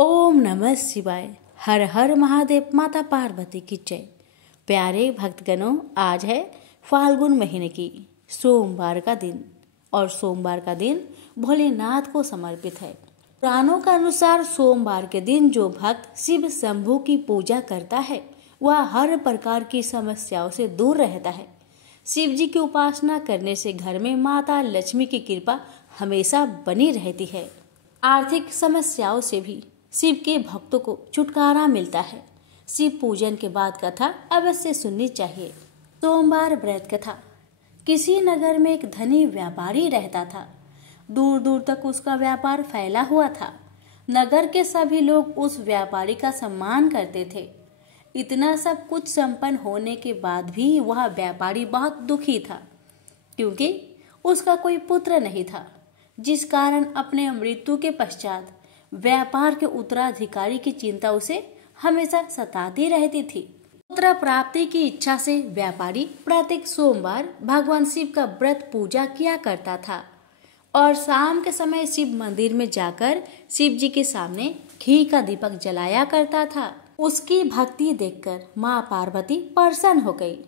ओम नमः शिवाय। हर हर महादेव। माता पार्वती की जय। प्यारे भक्तगणों, आज है फाल्गुन महीने की सोमवार का दिन और सोमवार का दिन भोलेनाथ को समर्पित है। पुराणों के अनुसार सोमवार के दिन जो भक्त शिव शंभू की पूजा करता है वह हर प्रकार की समस्याओं से दूर रहता है। शिव जी की उपासना करने से घर में माता लक्ष्मी की कृपा हमेशा बनी रहती है। आर्थिक समस्याओं से भी शिव के भक्तों को छुटकारा मिलता है। शिव पूजन के बाद कथा अवश्य सुननी चाहिए। सोमवार व्रत कथा। किसी नगर में एक धनी व्यापारी रहता था। दूर दूर तक उसका व्यापार फैला हुआ था। नगर के सभी लोग उस व्यापारी का सम्मान करते थे। इतना सब कुछ संपन्न होने के बाद भी वह व्यापारी बहुत दुखी था, क्योंकि उसका कोई पुत्र नहीं था, जिस कारण अपने मृत्यु के पश्चात व्यापार के उत्तराधिकारी की चिंता उसे हमेशा सताती रहती थी। पुत्र प्राप्ति की इच्छा से व्यापारी प्रत्येक सोमवार भगवान शिव का व्रत पूजा किया करता था और शाम के समय शिव मंदिर में जाकर शिव जी के सामने घी का दीपक जलाया करता था। उसकी भक्ति देखकर माँ पार्वती प्रसन्न हो गई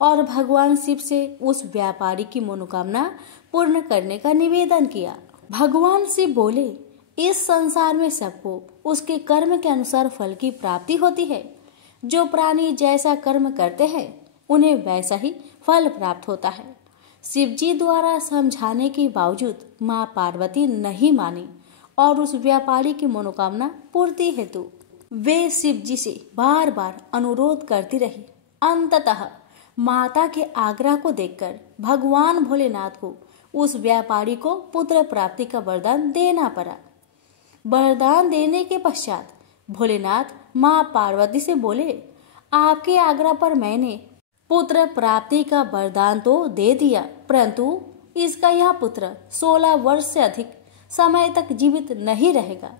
और भगवान शिव से उस व्यापारी की मनोकामना पूर्ण करने का निवेदन किया। भगवान शिव बोले, इस संसार में सबको उसके कर्म के अनुसार फल की प्राप्ति होती है। जो प्राणी जैसा कर्म करते हैं उन्हें वैसा ही फल प्राप्त होता है। शिव जी द्वारा समझाने के बावजूद माँ पार्वती नहीं मानी और उस व्यापारी की मनोकामना पूर्ति हेतु वे शिव जी से बार बार अनुरोध करती रही। अंततः माता के आग्रह को देखकर भगवान भोलेनाथ को उस व्यापारी को पुत्र प्राप्ति का वरदान देना पड़ा। वरदान देने के पश्चात भोलेनाथ माँ पार्वती से बोले, आपके आग्रह पर मैंने पुत्र प्राप्ति का वरदान तो दे दिया, परंतु इसका यह पुत्र 16 वर्ष से अधिक समय तक जीवित नहीं रहेगा।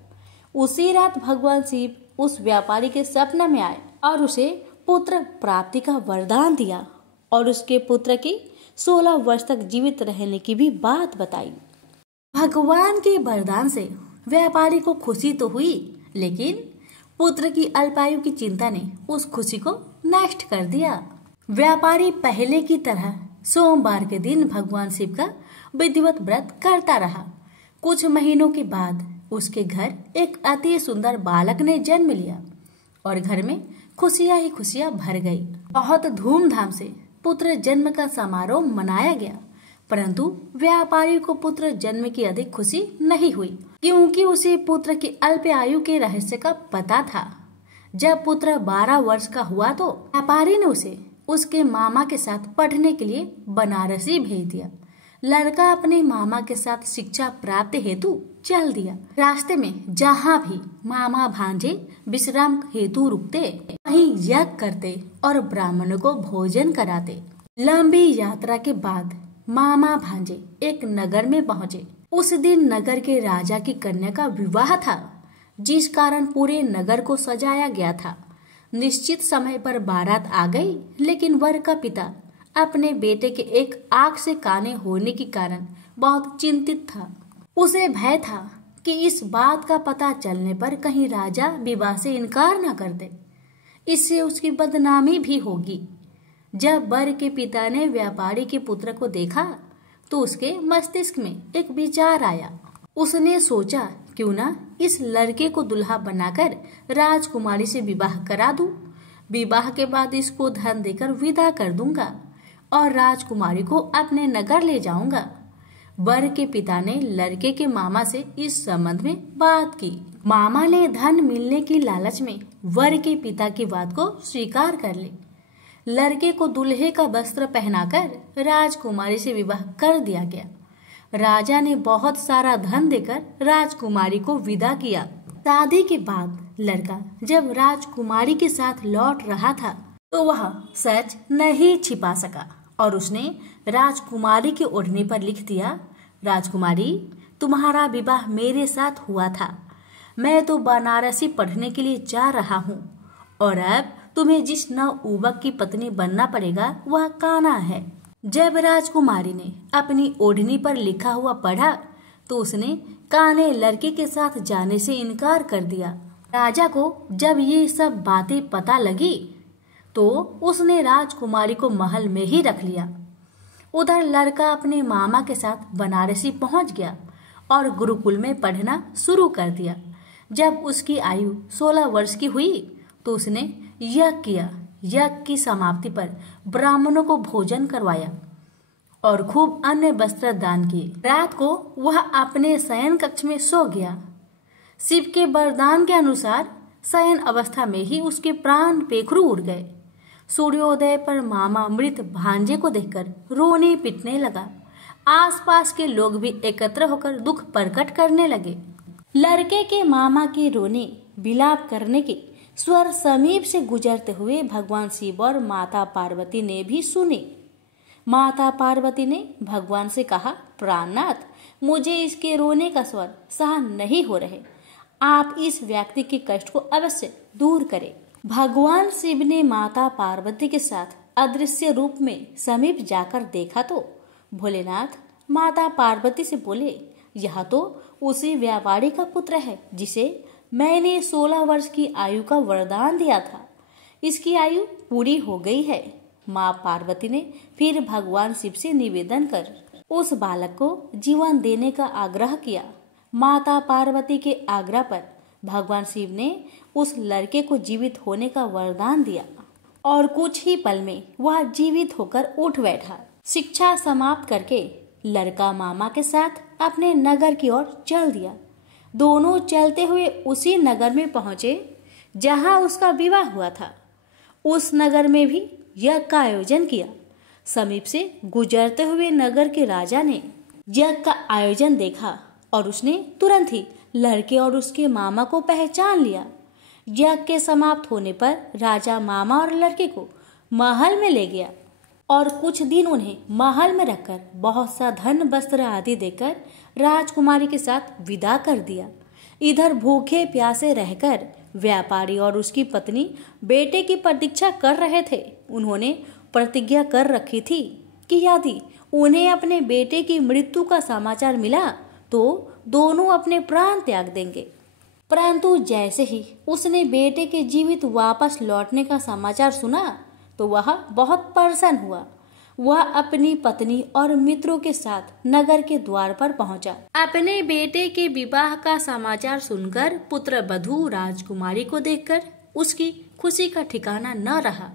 उसी रात भगवान शिव उस व्यापारी के सपने में आए और उसे पुत्र प्राप्ति का वरदान दिया और उसके पुत्र की 16 वर्ष तक जीवित रहने की भी बात बताई। भगवान के वरदान से व्यापारी को खुशी तो हुई, लेकिन पुत्र की अल्पायु की चिंता ने उस खुशी को नष्ट कर दिया। व्यापारी पहले की तरह सोमवार के दिन भगवान शिव का विधिवत व्रत करता रहा। कुछ महीनों के बाद उसके घर एक अति सुंदर बालक ने जन्म लिया और घर में खुशियां ही खुशियां भर गई। बहुत धूमधाम से पुत्र जन्म का समारोह मनाया गया, परंतु व्यापारी को पुत्र जन्म की अधिक खुशी नहीं हुई, क्योंकि उसे पुत्र की अल्प आयु के रहस्य का पता था। जब पुत्र 12 वर्ष का हुआ तो व्यापारी ने उसे उसके मामा के साथ पढ़ने के लिए बनारसी भेज दिया। लड़का अपने मामा के साथ शिक्षा प्राप्ति हेतु चल दिया। रास्ते में जहाँ भी मामा भांजे विश्राम हेतु रुकते, वहीं यज्ञ करते और ब्राह्मणों को भोजन कराते। लंबी यात्रा के बाद मामा भांजे एक नगर में पहुँचे। उस दिन नगर के राजा की कन्या का विवाह था, जिस कारण पूरे नगर को सजाया गया था। निश्चित समय पर बारात आ गई, लेकिन वर का पिता अपने बेटे के एक आंख से काने होने के कारण बहुत चिंतित था। उसे भय था कि इस बात का पता चलने पर कहीं राजा विवाह से इनकार न कर दे, इससे उसकी बदनामी भी होगी। जब वर के पिता ने व्यापारी के पुत्र को देखा तो उसके मस्तिष्क में एक विचार आया। उसने सोचा, क्यों ना इस लड़के को दुल्हा बनाकर राजकुमारी से विवाह करा दूं। विवाह के बाद इसको धन देकर विदा कर दूंगा और राजकुमारी को अपने नगर ले जाऊंगा। वर के पिता ने लड़के के मामा से इस संबंध में बात की। मामा ने धन मिलने की लालच में वर के पिता की बात को स्वीकार कर ली। लड़के को दूल्हे का वस्त्र पहनाकर राजकुमारी से विवाह कर दिया गया। राजा ने बहुत सारा धन देकर राजकुमारी को विदा किया। शादी के बाद लड़का जब राजकुमारी के साथ लौट रहा था तो वह सच नहीं छिपा सका और उसने राजकुमारी की ओढ़नी पर लिख दिया, राजकुमारी, तुम्हारा विवाह मेरे साथ हुआ था। मैं तो बनारसी पढ़ने के लिए जा रहा हूँ और अब तुम्हें जिस नवयुवक की पत्नी बनना पड़ेगा वह कान्हा है। जब राजकुमारी ने अपनी ओढ़नी पर लिखा हुआ पढ़ा तो उसने कान्हे लड़के के साथ जाने से इनकार कर दिया। राजा को जब ये सब बातें पता लगी तो उसने राजकुमारी को महल में ही रख लिया। उधर लड़का अपने मामा के साथ बनारसी पहुंच गया और गुरुकुल में पढ़ना शुरू कर दिया। जब उसकी आयु 16 वर्ष की हुई तो उसने यज्ञ किया। यज्ञ की समाप्ति पर ब्राह्मणों को भोजन करवाया और खूब अन्य वस्त्र दान किए। रात को वह अपने शयन कक्ष में सो गया। शिव के वरदान के अनुसार शयन अवस्था में ही उसके प्राण पेखरू उड़ गए। सूर्योदय पर मामा मृत भांजे को देखकर रोने पिटने लगा। आसपास के लोग भी एकत्र होकर दुख प्रकट करने लगे। लड़के के मामा के रोने विलाप करने के स्वर समीप से गुजरते हुए भगवान शिव और माता पार्वती ने भी सुने। माता पार्वती ने भगवान से कहा, प्राणनाथ, मुझे इसके रोने का स्वर सहन नहीं हो रहे, आप इस व्यक्ति के कष्ट को अवश्य दूर करें। भगवान शिव ने माता पार्वती के साथ अदृश्य रूप में समीप जाकर देखा तो भोलेनाथ माता पार्वती से बोले, यह तो उसी व्यापारी का पुत्र है जिसे मैंने 16 वर्ष की आयु का वरदान दिया था। इसकी आयु पूरी हो गई है। माँ पार्वती ने फिर भगवान शिव से निवेदन कर उस बालक को जीवन देने का आग्रह किया। माता पार्वती के आग्रह पर भगवान शिव ने उस लड़के को जीवित होने का वरदान दिया और कुछ ही पल में वह जीवित होकर उठ बैठा। शिक्षा समाप्त करके लड़का मामा के साथ अपने नगर की ओर चल दिया। दोनों चलते हुए उसी नगर में पहुंचे जहां उसका विवाह हुआ था। उस नगर में भी यज्ञ का आयोजन किया। समीप से गुजरते हुए नगर के राजा ने यज्ञ का आयोजन देखा और उसने तुरंत ही लड़के और उसके मामा को पहचान लिया। यज्ञ के समाप्त होने पर राजा मामा और लड़के को महल में ले गया और कुछ दिन उन्हें महल में रखकर बहुत सा धन वस्त्र आदि देकर राजकुमारी के साथ विदा कर दिया। इधर भूखे प्यासे रहकर व्यापारी और उसकी पत्नी बेटे की प्रतीक्षा कर रहे थे। उन्होंने प्रतिज्ञा कर रखी थी कि यदि उन्हें अपने बेटे की मृत्यु का समाचार मिला तो दोनों अपने प्राण त्याग देंगे। परंतु जैसे ही उसने बेटे के जीवित वापस लौटने का समाचार सुना तो वह बहुत परेशान हुआ। वह अपनी पत्नी और मित्रों के साथ नगर के द्वार पर पहुंचा। अपने बेटे के विवाह का समाचार सुनकर पुत्र वधू राजकुमारी को देखकर उसकी खुशी का ठिकाना न रहा।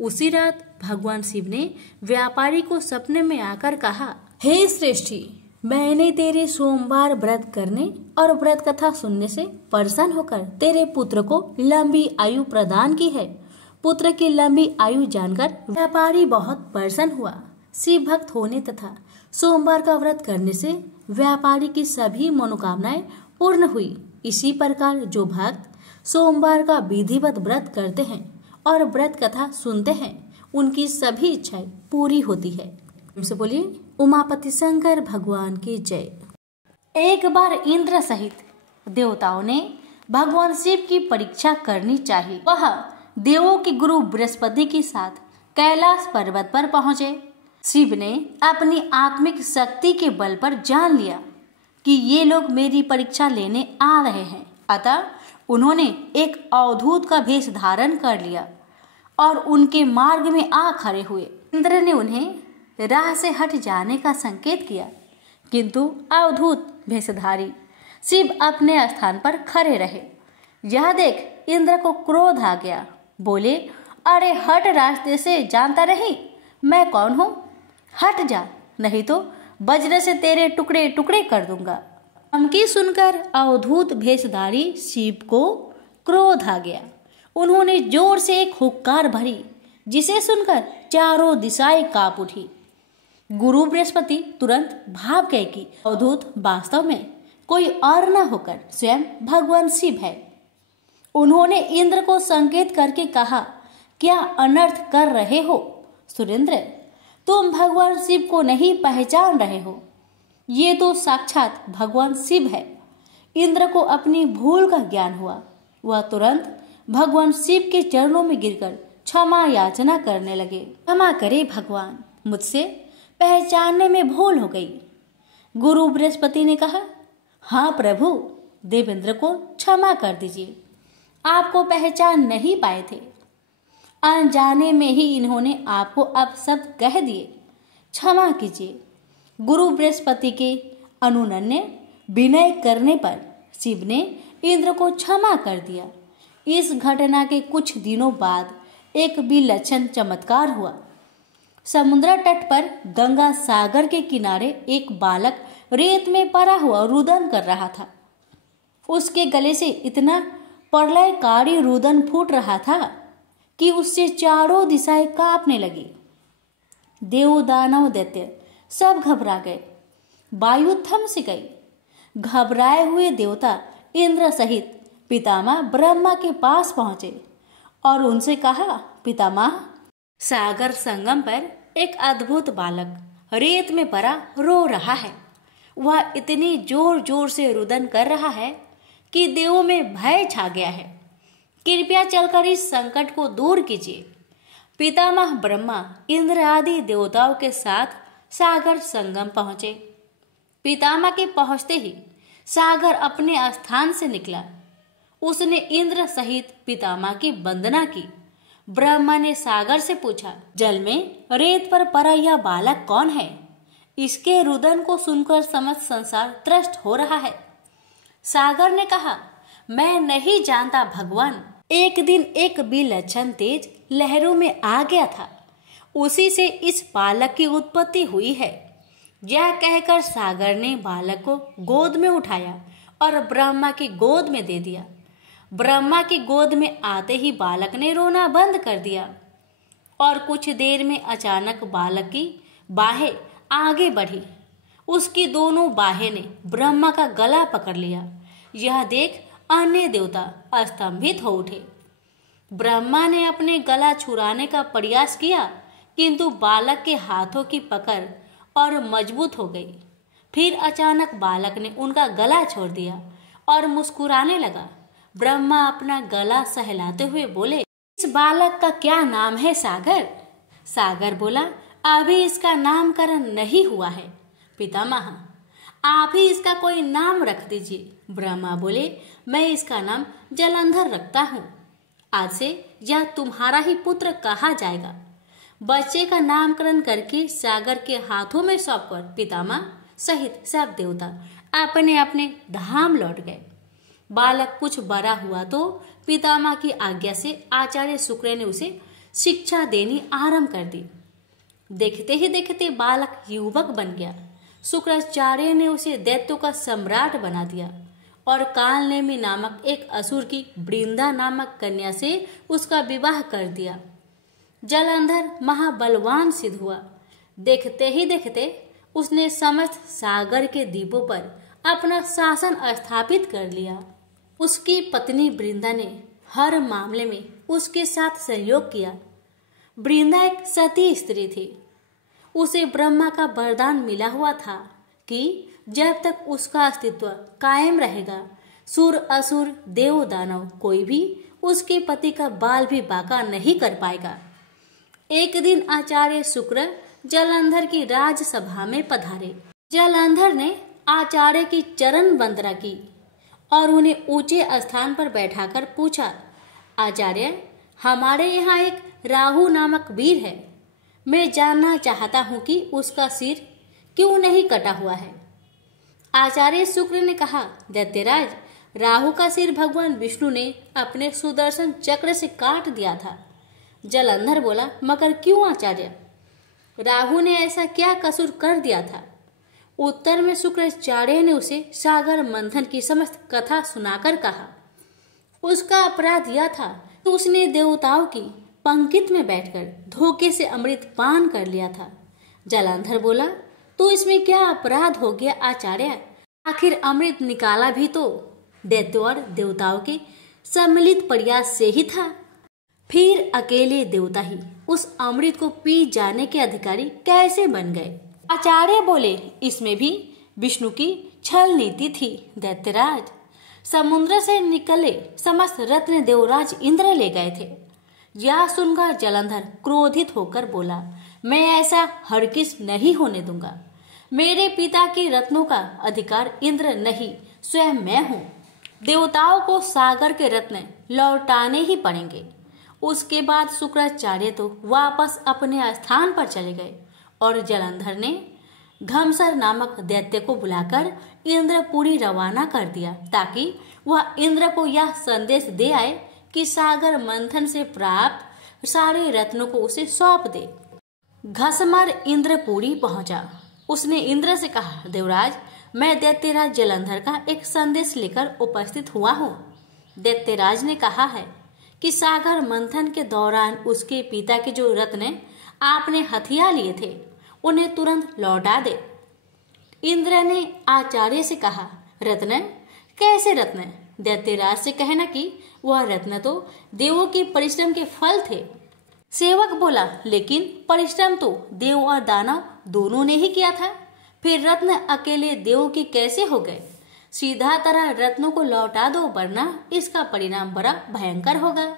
उसी रात भगवान शिव ने व्यापारी को सपने में आकर कहा, हे श्रेष्ठी, मैंने तेरे सोमवार व्रत करने और व्रत कथा सुनने से प्रसन्न होकर तेरे पुत्र को लंबी आयु प्रदान की है। पुत्र की लंबी आयु जानकर व्यापारी बहुत प्रसन्न हुआ। शिव भक्त होने तथा सोमवार का व्रत करने से व्यापारी की सभी मनोकामनाएं पूर्ण हुई। इसी प्रकार जो भक्त सोमवार का विधिवत व्रत करते हैं और व्रत कथा सुनते हैं उनकी सभी इच्छाएं पूरी होती है। हमसे बोलिए उमापति शंकर भगवान की जय। एक बार इंद्र सहित देवताओं ने भगवान शिव की परीक्षा करनी चाहिए। वह देवों के गुरु बृहस्पति के साथ कैलाश पर्वत पर पहुंचे। शिव ने अपनी आत्मिक शक्ति के बल पर जान लिया कि ये लोग मेरी परीक्षा लेने आ रहे हैं। अतः उन्होंने एक अवधूत का भेष धारण कर लिया और उनके मार्ग में आ खड़े हुए। इंद्र ने उन्हें राह से हट जाने का संकेत किया, किंतु अवधूत भेषधारी शिव अपने स्थान पर खड़े रहे। यह देख इंद्र को क्रोध आ गया। बोले, अरे हट रास्ते से, जानता नहीं मैं कौन हूँ? हट जा, नहीं तो वज्र से तेरे टुकड़े टुकड़े कर दूंगा। धमकी सुनकर अवधूत भेषधारी शिव को क्रोध आ गया। उन्होंने जोर से एक हुक्कार भरी, जिसे सुनकर चारों दिशाएं कांप उठी। गुरु बृहस्पति तुरंत भाप गए कि अवधूत वास्तव में कोई और न होकर स्वयं भगवान शिव है। उन्होंने इंद्र को संकेत करके कहा, क्या अनर्थ कर रहे हो सुरेंद्र? तुम भगवान शिव को नहीं पहचान रहे हो। ये तो साक्षात भगवान शिव है। इंद्र को अपनी भूल का ज्ञान हुआ। वह तुरंत भगवान शिव के चरणों में गिरकर क्षमा याचना करने लगे। क्षमा करे भगवान, मुझसे पहचानने में भूल हो गई। गुरु बृहस्पति ने कहा, हाँ प्रभु, देवेंद्र को क्षमा कर दीजिए। आपको पहचान नहीं पाए थे। अनजाने में ही इन्होंने आपको अब सब कह दिए, क्षमा कीजिए। गुरु बृहस्पति के अनुनय विनय करने पर शिव ने इंद्र को क्षमा कर दिया। इस घटना के कुछ दिनों बाद एक विलक्षण चमत्कार हुआ। समुद्र तट पर गंगा सागर के किनारे एक बालक रेत में पड़ा हुआ रुदन कर रहा था। उसके गले से इतना प्रलयकारी रुदन फूट रहा था कि उससे चारों दिशाएं कांपने लगी। देव दानव दैत्य सब घबरा गए, वायु थम सी गई। घबराए हुए देवता इंद्र सहित पितामह ब्रह्मा के पास पहुंचे और उनसे कहा, पितामह, सागर संगम पर एक अद्भुत बालक रेत में पड़ा रो रहा है। वह इतनी जोर जोर से रुदन कर रहा है कि देवों में भय छा गया है। कृपया चलकर इस संकट को दूर कीजिए। पितामह ब्रह्मा इंद्र आदि देवताओं के साथ सागर संगम पहुंचे। पितामह के पहुंचते ही सागर अपने स्थान से निकला। उसने इंद्र सहित पितामह की वंदना की। ब्रह्मा ने सागर से पूछा, जल में रेत पर पड़ा यह बालक कौन है? इसके रुदन को सुनकर समस्त संसार त्रस्त हो रहा है। सागर ने कहा, मैं नहीं जानता भगवान। एक दिन एक विलक्षण तेज लहरों में आ गया था, उसी से इस बालक की उत्पत्ति हुई है। यह कहकर सागर ने बालक को गोद में उठाया और ब्रह्मा की गोद में दे दिया। ब्रह्मा की गोद में आते ही बालक ने रोना बंद कर दिया और कुछ देर में अचानक बालक की बाहें आगे बढ़ी। उसकी दोनों बाहें ने ब्रह्मा का गला पकड़ लिया। यह देख अन्य देवता स्तंभित हो उठे। ब्रह्मा ने अपने गला छुड़ाने का प्रयास किया, किंतु बालक के हाथों की पकड़ और मजबूत हो गई। फिर अचानक बालक ने उनका गला छोड़ दिया और मुस्कुराने लगा। ब्रह्मा अपना गला सहलाते हुए बोले, इस बालक का क्या नाम है सागर? सागर बोला, अभी इसका नामकरण नहीं हुआ है पितामह, आप ही इसका कोई नाम रख दीजिए। ब्रह्मा बोले, मैं इसका नाम जलंधर रखता हूँ। आज से यह तुम्हारा ही पुत्र कहा जाएगा। बच्चे का नामकरण करके सागर के हाथों में सौंपकर पितामह सहित सब देवता अपने अपने धाम लौट गए। बालक कुछ बड़ा हुआ तो पितामह की आज्ञा से आचार्य शुक्र ने उसे शिक्षा देनी आरंभ कर दी। देखते ही देखते बालक युवक बन गया। शुक्राचार्य ने उसे दैत्यों का सम्राट बना दिया और कालनेमी नामक एक असुर की वृंदा नामक कन्या से उसका विवाह कर दिया। जलंधर महाबलवान सिद्ध हुआ। देखते ही देखते उसने समस्त सागर के द्वीपों पर अपना शासन स्थापित कर लिया। उसकी पत्नी वृंदा ने हर मामले में उसके साथ सहयोग किया। वृंदा एक सती स्त्री थी। उसे ब्रह्मा का वरदान मिला हुआ था कि जब तक उसका अस्तित्व कायम रहेगा, सुर असुर देव दानव कोई भी उसके पति का बाल भी बांका नहीं कर पाएगा। एक दिन आचार्य शुक्र जलंधर की राजसभा में पधारे। जलंधर ने आचार्य की चरण वंदना की और उन्हें ऊंचे स्थान पर बैठाकर पूछा, आचार्य, हमारे यहाँ एक राहु नामक वीर है। मैं जानना चाहता हूँ कि उसका सिर क्यों नहीं कटा हुआ है। आचार्य शुक्र ने कहा, दैत्यराज, राहु का सिर भगवान विष्णु ने अपने सुदर्शन चक्र से काट दिया था। जलंधर बोला, मगर क्यों आचार्य? राहु ने ऐसा क्या कसूर कर दिया था? उत्तर में शुक्राचार्य ने उसे सागर मंथन की समस्त कथा सुनाकर कहा, उसका अपराध यह था कि उसने देवताओं की पंक्ति में बैठकर धोखे से अमृत पान कर लिया था। जलंधर बोला, तो इसमें क्या अपराध हो गया आचार्य? आखिर अमृत निकाला भी तो दैत्यों और देवताओं के सम्मिलित प्रयास से ही था। फिर अकेले देवता ही उस अमृत को पी जाने के अधिकारी कैसे बन गए? आचार्य बोले, इसमें भी विष्णु की छल नीति थी दैत्यराज। समुद्र से निकले समस्त रत्न देवराज इंद्र ले गए थे। यह सुनकर जलंधर क्रोधित होकर बोला, मैं ऐसा हरगिज नहीं होने दूंगा। मेरे पिता के रत्नों का अधिकार इंद्र नहीं, स्वयं मैं हूँ। देवताओं को सागर के रत्न लौटाने ही पड़ेंगे। उसके बाद शुक्राचार्य तो वापस अपने स्थान पर चले गए और जलंधर ने घमसर नामक दैत्य को बुलाकर इंद्रपुरी रवाना कर दिया ताकि वह इंद्र को यह संदेश दे आए कि सागर मंथन से प्राप्त सारे रत्नों को उसे सौंप दे। घसमर इंद्रपुरी पहुंचा। उसने इंद्र से कहा, देवराज, मैं दैत्यराज जलंधर का एक संदेश लेकर उपस्थित हुआ हूँ। दैत्यराज ने कहा है कि सागर मंथन के दौरान उसके पिता के जो रत्न आपने हथिया लिए थे उन्हें तुरंत लौटा दे। इंद्र ने आचार्य से कहा, रत्न? कैसे रत्न? दैत्यराज से कहना कि वह रत्न तो देवों के परिश्रम के फल थे। सेवक बोला, लेकिन परिश्रम तो देव और दानव दोनों ने ही किया था, फिर रत्न अकेले देवों के कैसे हो गए? सीधा तरह रत्नों को लौटा दो, वरना इसका परिणाम बड़ा भयंकर होगा।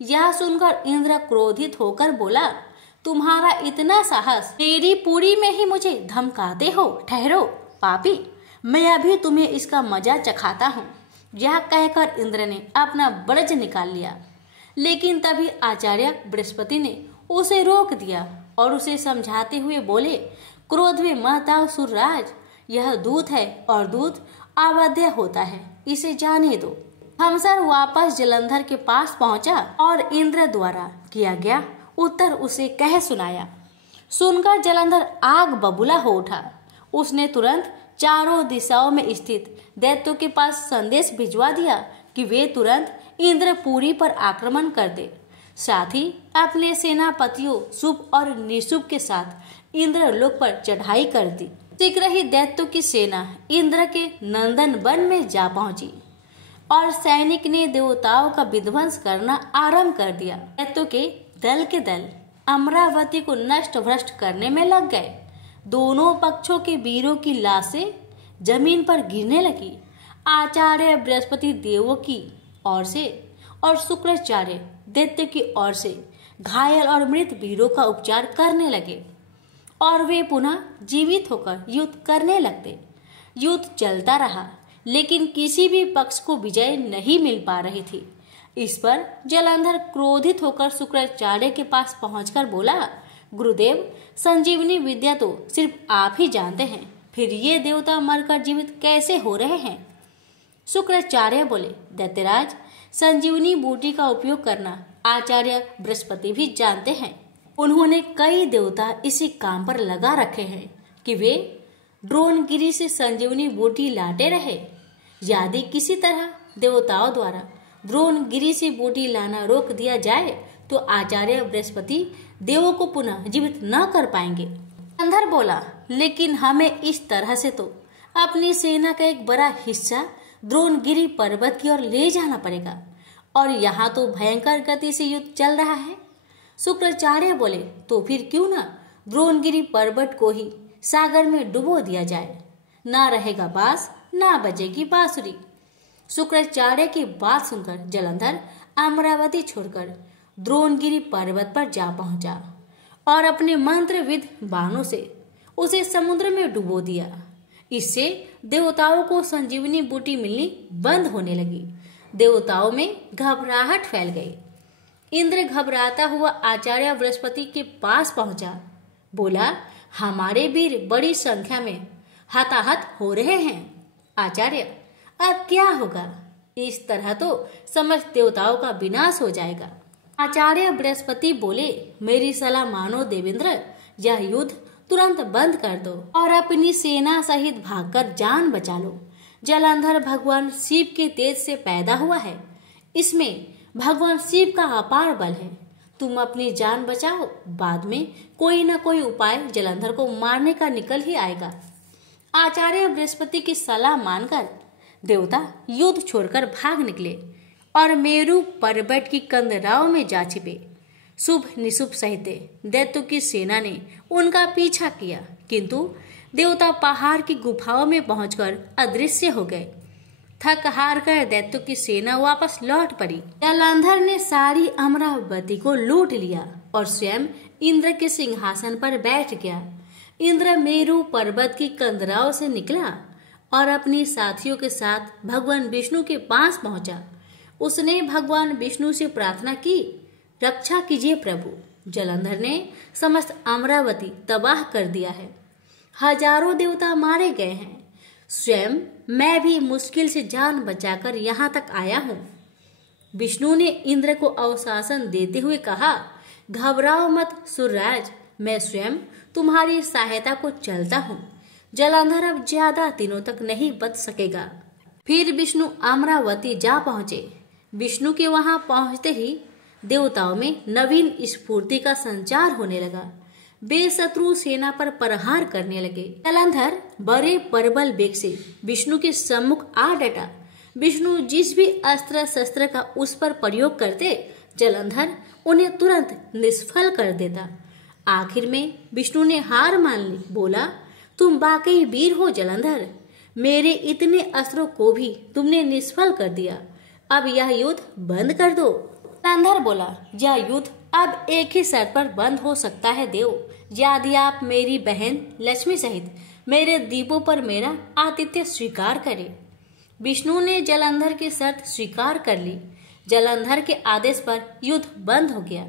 यह सुनकर इंद्र क्रोधित होकर बोला, तुम्हारा इतना साहस, मेरी पुरी में ही मुझे धमकाते हो? ठहरो पापी, मैं अभी तुम्हें इसका मजा चखाता हूँ। यह कहकर इंद्र ने अपना वज्र निकाल लिया, लेकिन तभी आचार्य बृहस्पति ने उसे रोक दिया और उसे समझाते हुए बोले, क्रोध में मत आओ सुरराज, यह दूत है और दूत अवध्य होता है, इसे जाने दो। घमसर वापस जलंधर के पास पहुंचा और इंद्र द्वारा किया गया उत्तर उसे कह सुनाया। सुनकर जलंधर आग बबूला हो उठा। उसने तुरंत चारों दिशाओं में स्थित दैत्यों के पास संदेश भिजवा दिया कि वे तुरंत इंद्रपुरी पर आक्रमण कर दे। साथ ही अपने सेनापतियों शुभ और निशुभ के साथ इंद्रलोक पर चढ़ाई कर दी। शीघ्र ही दैत्यों की सेना इंद्र के नंदन वन में जा पहुंची और सैनिक ने देवताओं का विध्वंस करना आरंभ कर दिया। दैत्यों के दल अमरावती को नष्ट भ्रष्ट करने में लग गए। दोनों पक्षों के वीरों की लाशें जमीन पर गिरने लगी। आचार्य बृहस्पति देवों की ओर से और शुक्राचार्य दैत्य की ओर से घायल और मृत वीरों का उपचार करने लगे और वे पुनः जीवित होकर युद्ध करने लगते। युद्ध चलता रहा, लेकिन किसी भी पक्ष को विजय नहीं मिल पा रही थी। इस पर जलंधर क्रोधित होकर शुक्राचार्य के पास पहुंचकर बोला, गुरुदेव, संजीवनी विद्या तो सिर्फ आप ही जानते हैं, फिर ये देवता मरकर जीवित कैसे हो रहे हैं? शुक्राचार्य बोले, दैत्यराज, संजीवनी बूटी का उपयोग करना आचार्य बृहस्पति भी जानते हैं। उन्होंने कई देवता इसी काम पर लगा रखे हैं कि वे द्रोणगिरी से संजीवनी बूटी लाते रहे। यदि किसी तरह देवताओं द्वारा द्रोणगिरी से बूटी लाना रोक दिया जाए तो आचार्य बृहस्पति देवों को पुनः जीवित न कर पाएंगे। अंधर बोला, लेकिन हमें इस तरह से तो अपनी सेना का एक बड़ा हिस्सा द्रोणगिरी पर्वत की ओर ले जाना पड़ेगा और यहाँ तो भयंकर गति से युद्ध चल रहा है। शुक्राचार्य बोले, तो फिर क्यों ना द्रोणगिरी पर्वत को ही सागर में डुबो दिया जाए, ना रहेगा बांस ना बजेगी बांसुरी। शुक्राचार्य की बात सुनकर जलंधर अमरावती छोड़कर द्रोणगिरी पर्वत पर जा पहुंचा और अपने मंत्रविद बाणों से उसे समुद्र में डुबो दिया। इससे देवताओं को संजीवनी बूटी मिलनी बंद होने लगी। देवताओं में घबराहट फैल गई। इंद्र घबराता हुआ आचार्य बृहस्पति के पास पहुंचा। बोला, हमारे वीर बड़ी संख्या में हताहत हो रहे हैं। आचार्य, अब क्या होगा? इस तरह तो समस्त देवताओं का विनाश हो जाएगा। आचार्य बृहस्पति बोले, मेरी सलाह मानो देवेंद्र, यह युद्ध तुरंत बंद कर दो और अपनी सेना सहित भागकर जान बचा लो। जलंधर भगवान शिव के तेज से पैदा हुआ है। इसमें भगवान शिव का अपार बल है। तुम अपनी जान बचाओ, बाद में कोई न कोई उपाय जलंधर को मारने का निकल ही आएगा। आचार्य बृहस्पति की सलाह मानकर देवता युद्ध छोड़कर भाग निकले और मेरु पर्वत की कंदराओं में जा छिपे। शुभ निशुभ सहित दैत्यों की सेना ने उनका पीछा किया, किंतु देवता पहाड़ की गुफाओं में पहुंचकर अदृश्य हो गए। थक हार कर दैत्यों की सेना वापस लौट पड़ी। जलंधर ने सारी अमरावती को लूट लिया और स्वयं इंद्र के सिंहासन पर बैठ गया। इंद्र मेरु पर्वत की कंदराओं से निकला और अपने साथियों के साथ भगवान विष्णु के पास पहुंचा। उसने भगवान विष्णु से प्रार्थना की, रक्षा कीजिए प्रभु, जलंधर ने समस्त अमरावती तबाह कर दिया है। हजारों देवता मारे गए हैं। स्वयं मैं भी मुश्किल से जान बचाकर यहाँ तक आया हूँ। विष्णु ने इंद्र को अवशासन देते हुए कहा, घबराओ मत सूर्यराज, मैं स्वयं तुम्हारी सहायता को चलता हूँ। जलंधर अब ज्यादा दिनों तक नहीं बच सकेगा। फिर विष्णु अमरावती जा पहुंचे। विष्णु के वहां पहुंचते ही देवताओं में नवीन स्फूर्ति का संचार होने लगा। वे शत्रु सेना पर प्रहार करने लगे। जलंधर बड़े प्रबल वेग से विष्णु के सम्मुख आ डटा। विष्णु जिस भी अस्त्र शस्त्र का उस पर प्रयोग करते, जलंधर उन्हें तुरंत निष्फल कर देता। आखिर में विष्णु ने हार मान ली। बोला, तुम वाकई वीर हो जलंधर, मेरे इतने अस्त्रों को भी तुमने निष्फल कर दिया। अब यह युद्ध बंद कर दो। जलंधर बोला, यह युद्ध अब एक ही शर्त पर बंद हो सकता है देव, यदि आप मेरी बहन लक्ष्मी सहित मेरे दीपों पर मेरा आतिथ्य स्वीकार करें। विष्णु ने जलंधर की शर्त स्वीकार कर ली। जलंधर के आदेश पर युद्ध बंद हो गया।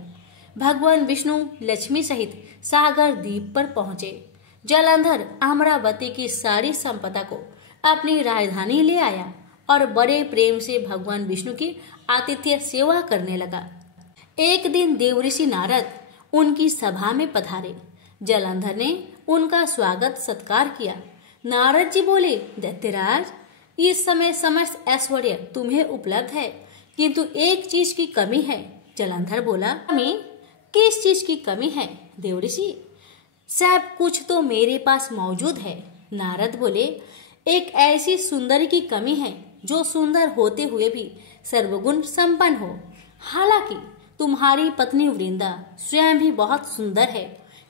भगवान विष्णु लक्ष्मी सहित सागर द्वीप पर पहुंचे। जलंधर अमरावती की सारी संपदा को अपनी राजधानी ले आया और बड़े प्रेम से भगवान विष्णु की आतिथ्य सेवा करने लगा। एक दिन देवऋषि नारद उनकी सभा में पधारे। जलंधर ने उनका स्वागत सत्कार किया। नारद जी बोले, दैत्यराज, इस समय समस्त ऐश्वर्य तुम्हें उपलब्ध है, किंतु एक चीज की कमी है। जलंधर बोला, कमी? किस चीज की कमी है देवऋषि? सब कुछ तो मेरे पास मौजूद है। नारद बोले, एक ऐसी सुंदरी की कमी है जो सुंदर होते हुए भी सर्वगुण संपन्न हो। हालांकि तुम्हारी पत्नी वृंदा स्वयं भी बहुत सुंदर है,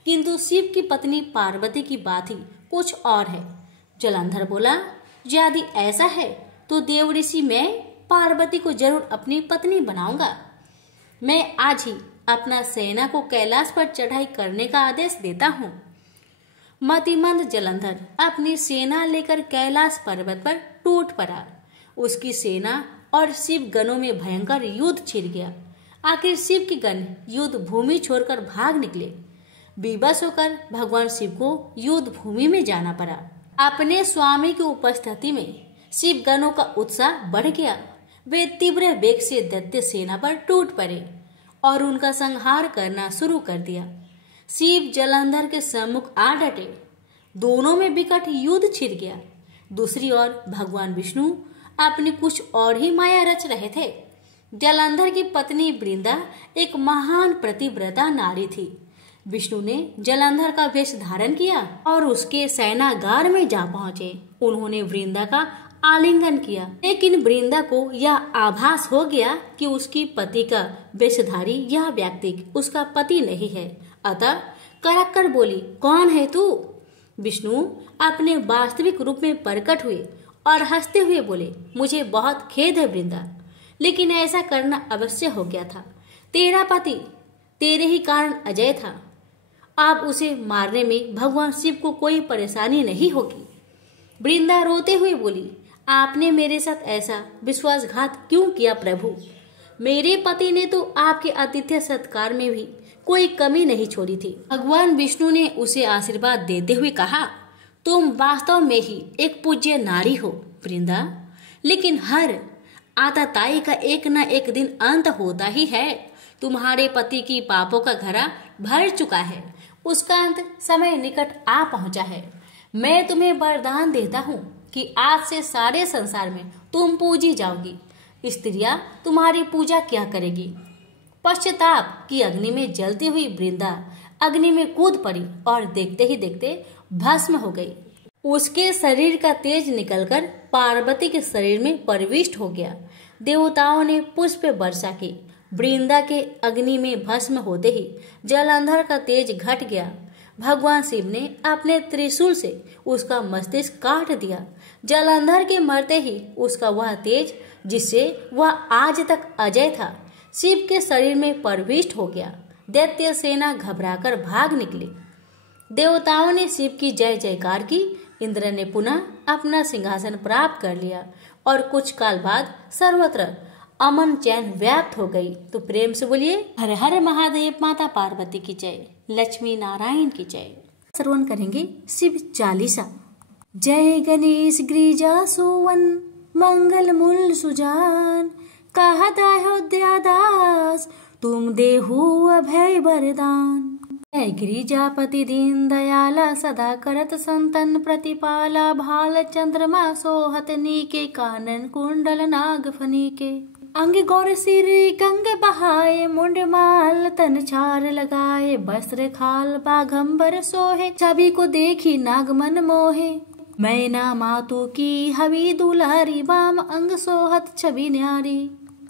किंतु शिव की पत्नी पार्वती की बात ही कुछ और है। जलंधर बोला, यदि ऐसा है तो देवऋषि मैं पार्वती को जरूर अपनी पत्नी बनाऊंगा। मैं आज ही अपना सेना को कैलाश पर चढ़ाई करने का आदेश देता हूँ। मतिमंद जलंधर अपनी सेना लेकर कैलाश पर्वत पर टूट पड़ा। उसकी सेना और शिव गणों में भयंकर युद्ध छिड़ गया। आखिर शिव की गण युद्ध भूमि छोड़कर भाग निकले। विवश होकर भगवान शिव को युद्ध भूमि में जाना पड़ा। अपने स्वामी की उपस्थिति में शिव गणों का उत्साह बढ़ गया। वे तीव्र वेग से दैत्य सेना पर टूट पड़े और उनका संहार करना शुरू कर दिया। शिव जलंधर के सम्मुख आ डटे। दोनों में विकट युद्ध छिड़ गया। दूसरी ओर भगवान विष्णु अपनी कुछ और ही माया रच रहे थे। जलंधर की पत्नी वृंदा एक महान प्रतिव्रता नारी थी। विष्णु ने जलंधर का वेश धारण किया और उसके सेनागार में जा पहुंचे। उन्होंने वृंदा का आलिंगन किया, लेकिन वृंदा को यह आभास हो गया कि उसकी पति का वेशधारी यह व्यक्ति उसका पति नहीं है। अतः कड़क कर बोली, कौन है तू? विष्णु अपने वास्तविक रूप में प्रकट हुए और हंसते हुए बोले, मुझे बहुत खेद है वृंदा, लेकिन ऐसा करना अवश्य हो गया था। तेरा पति तेरे ही कारण अजय था। अब उसे मारने में भगवान शिव को कोई परेशानी नहीं होगी। वृंदा रोते हुए बोली, आपने मेरे साथ ऐसा विश्वासघात क्यों किया प्रभु? मेरे पति ने तो आपके आतिथ्य सत्कार में भी कोई कमी नहीं छोड़ी थी। भगवान विष्णु ने उसे आशीर्वाद देते हुए कहा, तुम वास्तव में ही एक पूज्य नारी हो वृंदा, लेकिन हर आतताई का एक न एक दिन अंत होता ही है। तुम्हारे पति की पापों का घड़ा भर चुका है, उसका अंत समय निकट आ पहुंचा है। मैं तुम्हें वरदान देता हूँ कि आज से सारे संसार में तुम पूजी जाओगी। स्त्रियां तुम्हारी पूजा क्या करेगी? पश्चाताप की अग्नि में जलती हुई वृंदा अग्नि में कूद पड़ी और देखते ही देखते भस्म हो गई। उसके शरीर का तेज निकलकर पार्वती के शरीर में प्रविष्ट हो गया। देवताओं ने पुष्प वर्षा की। वृंदा के अग्नि में भस्म होते ही जलंधर का तेज घट गया। भगवान शिव ने अपने त्रिशूल से उसका मस्तिष्क काट दिया। जलंधर के मरते ही उसका वह तेज जिससे वह आज तक अजय था, शिव के शरीर में प्रविष्ट हो गया। दैत्य सेना घबराकर भाग निकली। देवताओं ने शिव की जय जयकार की। इंद्र ने पुनः अपना सिंहासन प्राप्त कर लिया और कुछ काल बाद सर्वत्र अमन चैन व्याप्त हो गई। तो प्रेम से बोलिए हर हर महादेव, माता पार्वती की जय, लक्ष्मी नारायण की जय। श्रवण करेंगे शिव चालीसा। जय गणेश गिरिजा सोवन, मंगल मूल सुजान, कहत अयोध्या दास, तुम देहु अभय वरदान। जय गिरिजापति दीन दयाला, सदा करत संतन प्रतिपाला, भाल चंद्रमा सोहत नीके, कानन कुंडल नाग फनीके। अंग गौर सिर गंग बहाए, मुंड माल तन चार लगाए, वस्त्र खाल बाघंबर सोहे, छवि को देखी नाग मन मोहे। मैना मातु की हवी दुलारी, वाम अंग सोहत छवि न्यारी,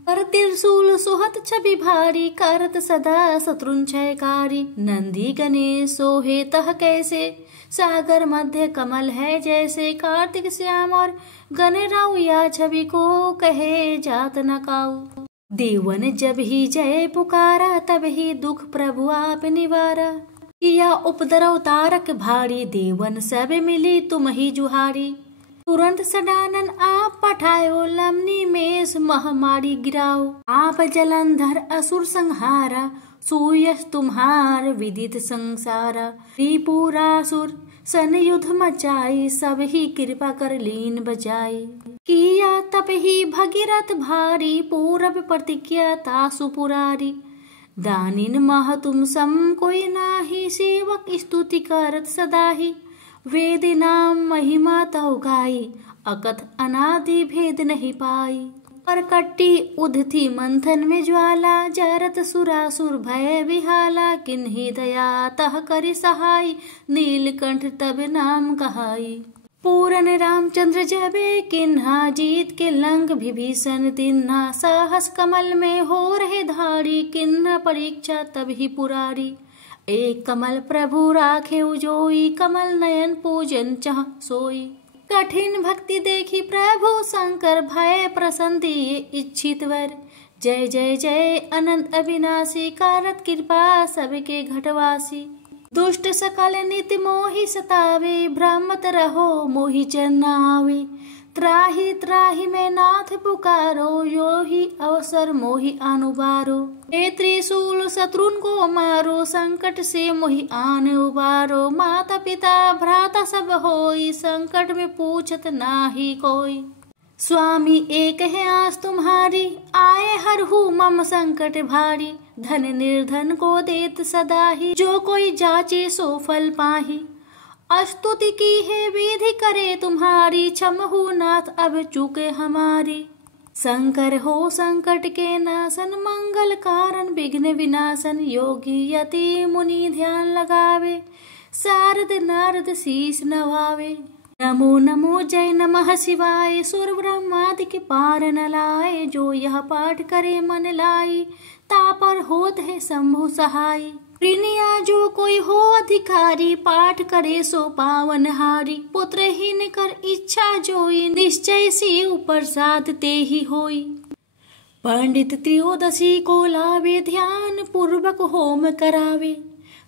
कर त्रिशूल सोहत छवि भारी, करत सदा शत्रुन क्षयकारी। नंदी गणेश सोहे तह कैसे, सागर मध्य कमल है जैसे, कार्तिक श्याम और गणराव या छवि को कहे जात न काऊ। देवन जब ही जय पुकारा, तब ही दुख प्रभु आप निवारा, किया उपद्रव तारक भारी, देवन सब मिली तुम ही जुहारी। तुरंत सडानन आप पठायो, लमनी मेष महामारी गिराओ, आप जलंधर असुर संहारा, सूयस तुम्हार विदित संसारा। त्रिपुरासुर सन युद्ध मचाई, सब ही कृपा कर लीन बजाई, किया तप ही भगीरथ भारी, पूरब प्रतिज्ञा तासु पुरारी। दानिन मह तुम सम कोई नाही, सेवक स्तुति करत सदाही, वेद नाम महिमा तौ गाई, अकथ अनादि भेद नहीं पाई। करकट्टी उधती मंथन में ज्वाला, जरत सुरासुर भय विहाला, किन्ही दया तह करि सहाय, नीलकंठ तब नाम कहाई। पूरन रामचंद्र जबे किन्हा, जीत के लंक विभीषण तिन्हा, साहस कमल में हो रहे धारी, किन्हा परीक्षा तब ही पुरारी। एक कमल प्रभु राखे उजोई, कमल नयन पूजन चाह सोई। कठिन भक्ति देखी प्रभु शंकर, भय प्रसन्न दिए इच्छित वर। जय जय जय अनंत अविनाशी, करत कृपा सबके घटवासी। दुष्ट सकल नित मोहि सतावे, भ्रमत रहो मोहि जन आवे। त्राहि त्राहि में नाथ पुकारो, यो ही अवसर मोहि अनुबारो। हे त्रिशूल शत्रुन को मारो, संकट से मोहि आन उबारो। माता पिता भ्राता सब होई, संकट में पूछत नाही कोई। स्वामी एक है आस तुम्हारी, आए हरहु मम संकट भारी। धन निर्धन को देत सदाही, जो कोई जाचे सो फल पाही। स्तुति की है विधि करे तुम्हारी, क्षमहु नाथ अब चूके हमारी। शंकर हो संकट के नाशन, मंगल कारण विघ्न विनाशन। योगी यति मुनि ध्यान लगावे, शारद नारद शीस नवावे। नमो नमो जय नमः शिवाय, सुर ब्रह्मादि के पार न लाए। जो यह पाठ करे मन लाई, तापर होत है शंभु सहाय। प्रिनिया जो कोई हो अधिकारी, पाठ करे सो पावन हारी। पुत्रहीन कर इच्छा जोई, निश्चय शिव प्रसाद ते ही होई। पंडित त्रयोदशी को लावे, ध्यान पूर्वक होम करावे।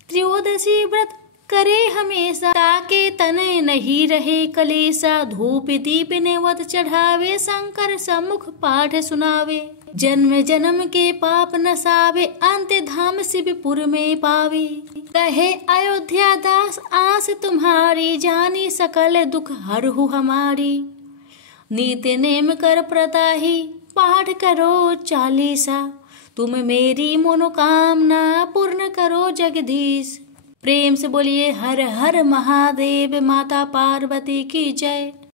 त्रयोदशी व्रत करे हमेशा, ताके तनय नहीं रहे कलेसा। धूप दीप नेवत चढ़ावे, शंकर सम्मुख पाठ सुनावे। जन्म जन्म के पाप नसावे, अंत धाम शिवपुर में पावे। कहे अयोध्या दास आस तुम्हारी, जानी सकल दुख हरहु हमारी। नीति नेम कर प्रताही, पाठ करो चालीसा। तुम मेरी मनोकामना पूर्ण करो जगदीश। प्रेम से बोलिए हर हर महादेव, माता पार्वती की जय।